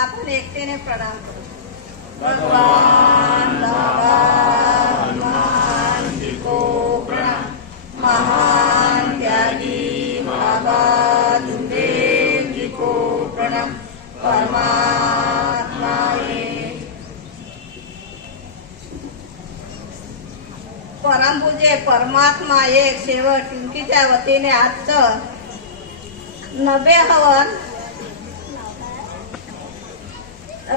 आपण एकटेने प्रणाम करू. भगवान प्रणाम. महान त्यागी बाबा जुदेव जी को प्रणाम. परमात्मा एक परमपूजे परमात्मा एक सेवक टिंकीच्या वतीने आजचं नवे हवन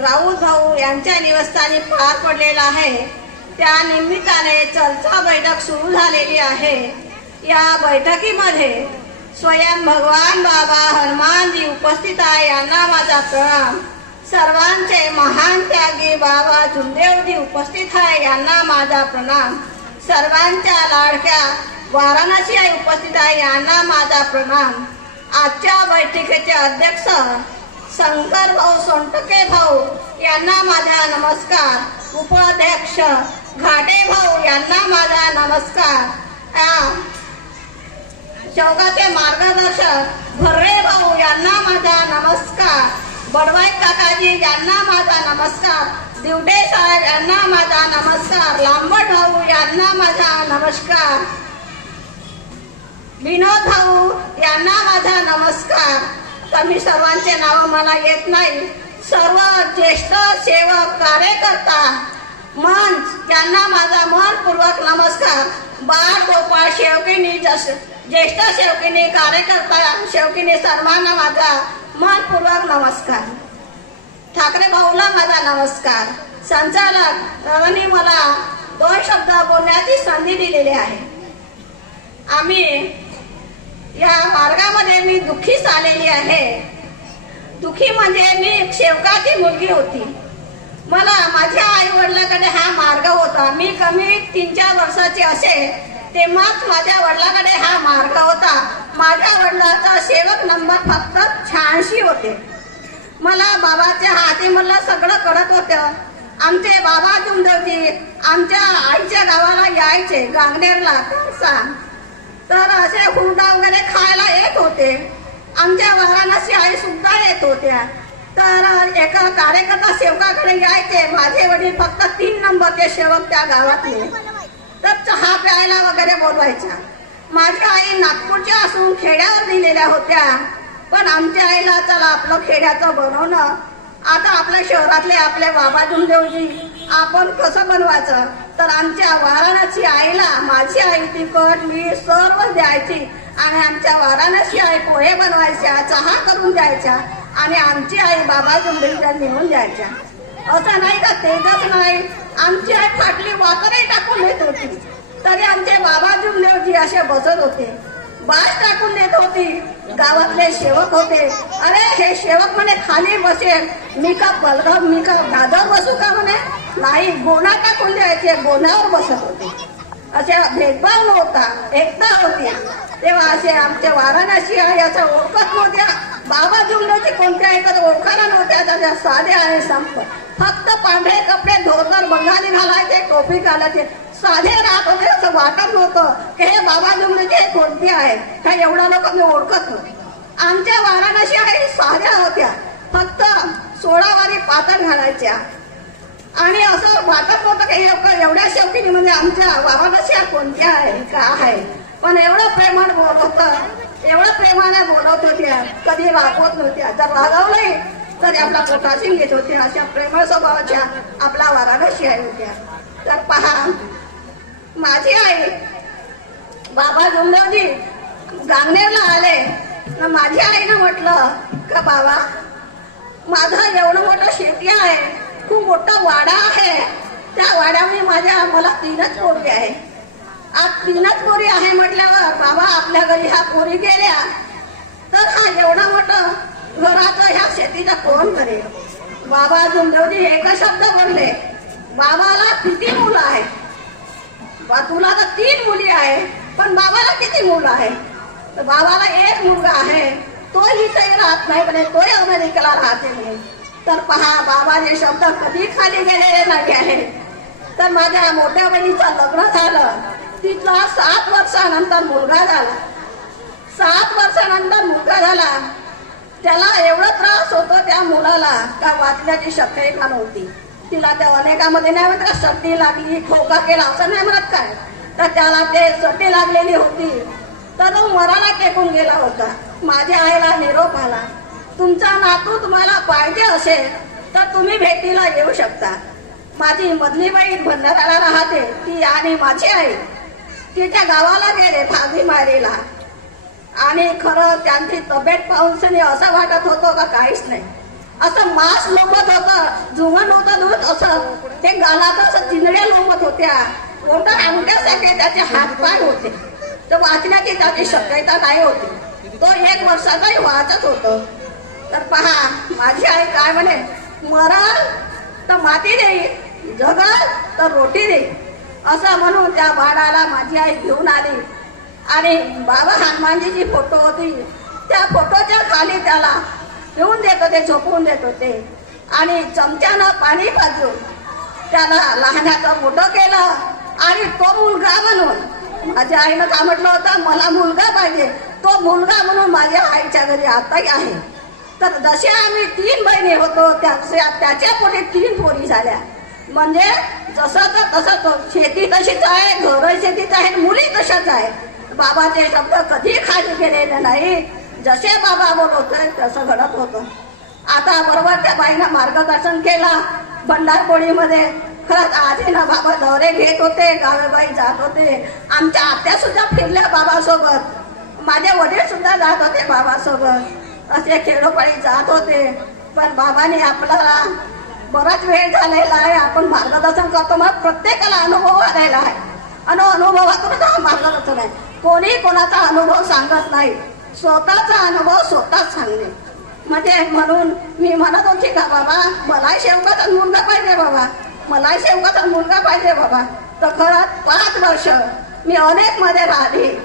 राऊत भाऊ यांच्या निवासस्थानी पार पडलेला आहे. त्या निमित्ताने चर्चा बैठक सुरू झालेली आहे. या बैठकीमध्ये स्वयं भगवान बाबा हनुमानजी उपस्थित आहे यांना माझा प्रणाम. सर्वांचे महान त्यागी बाबा झुंदेवजी उपस्थित आहे यांना माझा प्रणाम. सर्वांच्या लाडक्या वाराणसी आहे उपस्थित आहे यांना माझा प्रणाम. आजच्या बैठकीचे अध्यक्ष शंकर भाऊ सोनटके भाऊ यांना माझा नमस्कार. उपाध्यक्ष घाटे भाऊ यांना माझा नमस्कार. चौकाचे मार्गदर्शक भर्रे भाऊ यांना माझा नमस्कार. बडवाई काकाजी यांना माझा नमस्कार. दिवटे साहेब यांना माझा नमस्कार. लांबट भाऊ यांना माझा नमस्कार. विनोद भाऊ यांना माझा नमस्कार. कमी सर्वांचे नाव मला येत नाही. सर्व ज्येष्ठ सेवक कार्यकर्ता मंच यांना माझा मनपूर्वक नमस्कार. बाळ गोपाळ शेवकिनी जस ज्येष्ठ शेवकिनी कार्यकर्ता शेवकिनी सर्वांना माझा मनपूर्वक नमस्कार. ठाकरे भाऊला माझा नमस्कार. संचालक रवानी मला दोन शब्द बोलण्याची संधी दिलेली आहे. आम्ही या मार्गामध्ये मी दुःखीच आलेली आहे. दुःखी म्हणजे मी शेवकाची मुलगी होती. मला माझ्या आई वडिलाकडे हा मार्ग होता. मी कमी तीन चार वर्षाची असे तेव्हाच माझ्या वडिलाकडे हा मार्ग होता. माझ्या वडिलाचा सेवक नंबर फक्त शहाऐंशी होते. मला बाबाच्या हाती मला सगळं कळत होतं. आमचे बाबा जुंदवजी आमच्या आईच्या गावाला यायचे गांगनेरला. सांग तर असे हुंडा वगैरे खायला येत होते. आमच्या वाराणसी आई सुद्धा येत होत्या. तर एका कार्यकर्ता सेवकाकडे यायचे. माझे वडील फक्त तीन नंबरचे सेवक त्या गावातले. तर चहा प्यायला वगैरे बोलवायचा माझी आई नागपूरच्या असून खेड्यावर दिलेल्या होत्या. पण आमच्या आईला चला आपलं खेड्याचं बनवणं. आता आपल्या शहरातले आपले बाबा जुमदेवजी आपण कसं बनवायचं? तर आमच्या वाराणसी आईला माझी आई तिखट मी सर्व द्यायची. आणि आमच्या वाराणसी आई पोहे बनवायच्या चहा करून द्यायच्या. आणि आमची आई बाबा जुमदेवच्या नेऊन द्यायच्या. असं नाही का? तेजच नाही. आमची आई फाटली वाकरही टाकून देत होती. तरी आमचे बाबा जुमदेवजी असे बसत होते. बास टाकून देत होती. गावातले सेवक होते. अरे हे सेवक म्हणे खाली बसेल. मी का बलराम मी का दादर बसू का म्हणे? नाही गोणा टाकून द्यायचे. गोण्यावर बसत होते. अशा भेदभाव नव्हता एकता होती. तेव्हा असे आमचे वाराणसी आहे याचा ओळखत नव्हत्या. बाबा जुमल्याची कोणत्या एकच ओळखायला नव्हत्या. त्याच्या साध्या आहे संप. फक्त पांढरे कपडे धोतर बंगाली घालायचे टोपी घालायचे. साधे राहत होते. वाटत नव्हतं की हे बाबा जुमल्याचे हे कोणते आहे? हे एवढा लोक मी ओळखत नव्हते आमच्या वाराणसी आहे साध्या होत्या. फक्त सोळा वारी पातळ घालायच्या. आणि असं वाटत नव्हतं की हे एवढ्या शेवटी म्हणजे आमच्या वाराणसी कोणत्या आहे का आहे? पण एवढं प्रेमान बोलवत एवढं प्रेमाने बोलवत होत्या कधी रागवत नव्हत्या. जर रागवले तरी आपला पोटाशी घेत होत्या. अशा प्रेमळ स्वभावाच्या आपला वाराणसी आहे होत्या तर पहा माझी आई बाबा जुमदेवजी गांगनेरला आले. तर माझ्या आईनं म्हटलं का बाबा माझं एवढं मोठं शेती आहे खूप मोठा वाडा आहे. त्या वाड्यामध्ये माझ्या मला तीनच पोरी आहे. आज तीनच पोरी आहे म्हटल्यावर बाबा आपल्या घरी ह्या पोरी गेल्या. तर हा एवढा मोठं घराचं ह्या शेतीचा कोण करेल? बाबा जुमदेवजी एक शब्द बोलले बाबाला किती मुलं आहेत? बा तुला तर तीन मुली आहे पण बाबाला किती मुलं आहे? तर बाबाला एक मुलगा आहे तोही काही राहत नाही म्हणे तोही अमेरिकेला राहते म्हणे तर पहा बाबाचे शब्द कधी खाली गेलेले नाही आहे. तर माझ्या मोठ्या बहिणीचं लग्न झालं. तिथला सात वर्षानंतर मुलगा झाला. सात वर्षानंतर मुलगा झाला. त्याला एवढा त्रास होतो त्या मुलाला का वाचण्याची शक्यता नव्हती. तिला त्या अनेकामध्ये नाही म्हणत का? सर्दी लागली खोका केला असं नाही म्हणत काय? तर त्याला ते सर्दी लागलेली होती. तर तो मराला टेकून गेला होता. माझ्या आईला निरोप आला. तुमचा नातू तुम्हाला पाहिजे असेल तर तुम्ही भेटीला येऊ शकता. माझी मधली बहीण भंडाराला राहते. ती आणि माझी आई. तिच्या गावाला गेले थांबी मारीला. आणि खरं त्यांची तब्येत पाहून असं वाटत होतो का? काहीच नाही. असं मांस लोंबत होतं जुमन होतं दूध असं. ते गालात असं चिंदड्या लोंबत होत्या. कोणत्या अंगठ्यासारखे त्याचे हात पाय होते. तर वाचण्याची त्याची शक्यता नाही होती. तो एक वर्षाचाही वाचत होतो. तर पहा माझी आई काय म्हणे? मरण तर माती देईल जगल तर रोटी देईल असं म्हणून त्या बाळाला माझी आई घेऊन आली. आणि बाबा हनुमानजीची फोटो होती. त्या फोटोच्या खाली त्याला पिऊन देत होते झोपवून देत होते आणि चमच्यानं पाणी पाजून त्याला लहानाचं मोठं केलं आणि तो मुलगा म्हणून माझ्या आईनं का म्हटलं होतं मला मुलगा पाहिजे. तो मुलगा म्हणून माझ्या आईच्या घरी आताही आहे. तर जसे आम्ही तीन बहिणी होतो त्याच्या त्याच्या पुढे तीन पोरी झाल्या. म्हणजे जसं तर तसं तो शेती तशीच आहे घर शेतीच आहे मुली तशाच आहे बाबाचे शब्द कधी खाली केलेले नाही जसे बाबा बोलवते तसं घडत होतं. आता बरोबर त्या बाईनं मार्गदर्शन केला. भंडारपोळीमध्ये खरंच आजी ना बाबा दौरे घेत होते गावेबाई जात होते. आमच्या आत्या सुद्धा फिरल्या बाबासोबत. माझे वडील सुद्धा जात होते बाबासोबत. असे खेडोपाडी जात होते. पण बाबाने आपल्याला बराच वेळ झालेला आहे. आपण मार्गदर्शन करतो मग प्रत्येकाला अनुभव आलेला आहे. आणि अनुभवातूनच हा मार्गदर्शन आहे. कोणी कोणाचा अनुभव सांगत नाही. स्वतःचा अनुभव स्वतःच सांगणे. म्हणजे म्हणून मी म्हणत होती का बाबा मलाही शेवकाचा मुलगा पाहिजे बाबा. मलाही शेवकाचा मुलगा पाहिजे बाबा. तर खरंच पाच वर्ष मी अनेकमध्ये राहिली.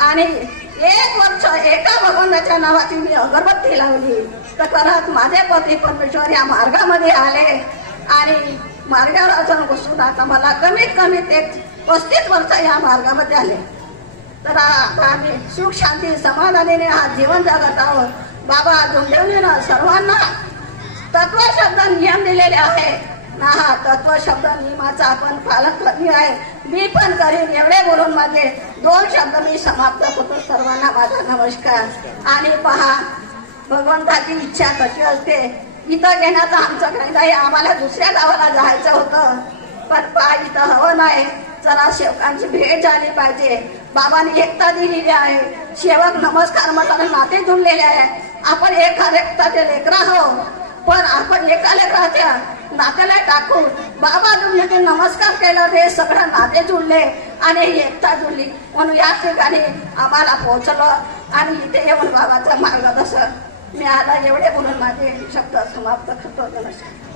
आणि एक वर्ष एका भगवंताच्या नावाची मी अगरबत्ती लावली. तर खरंच माझे पती परमेश्वर या मार्गामध्ये आले. आणि मार्गावर अजून बसून आता मला कमीत कमी ते पस्तीस वर्ष या मार्गामध्ये आले. तर आम्ही सुख शांती समाधानीने हा जीवन जगत आहोत. बाबा जोंदेवलीनं सर्वांना? तत्व शब्द नियम दिलेले आहे. ना हा तत्व शब्द नियमाचा आपण पालन करणे आहे. मी पण करीन एवढे बोलून माझे दोन शब्द मी समाप्त होतो सर्वांना माझा नमस्कार. आणि पहा भगवंताची इच्छा कशी असते? इथं घेण्याचं आमचं काही नाही आम्हाला दुसऱ्या गावाला जायचं होतं. पण पहा इथं हवं नाही. जरा शेवकांची भेट झाली पाहिजे. बाबांनी एकता दिलेली आहे. सेवक नमस्कार म्हटलं नाते जुळलेले आहे. आपण एका लेखताचे लेकरा हो पण आपण एका लेकराच्या नात्याला टाकून बाबा तुम्ही ते नमस्कार केलं ते सगळं नाते जुळले आणि एकता जुळली. म्हणून या ठिकाणी आम्हाला पोहोचलं आणि इथे येऊन बाबाचा मार्गदर्शन मी एवढे बोलून माझे शब्द समाप्त करतो. नमस्कार.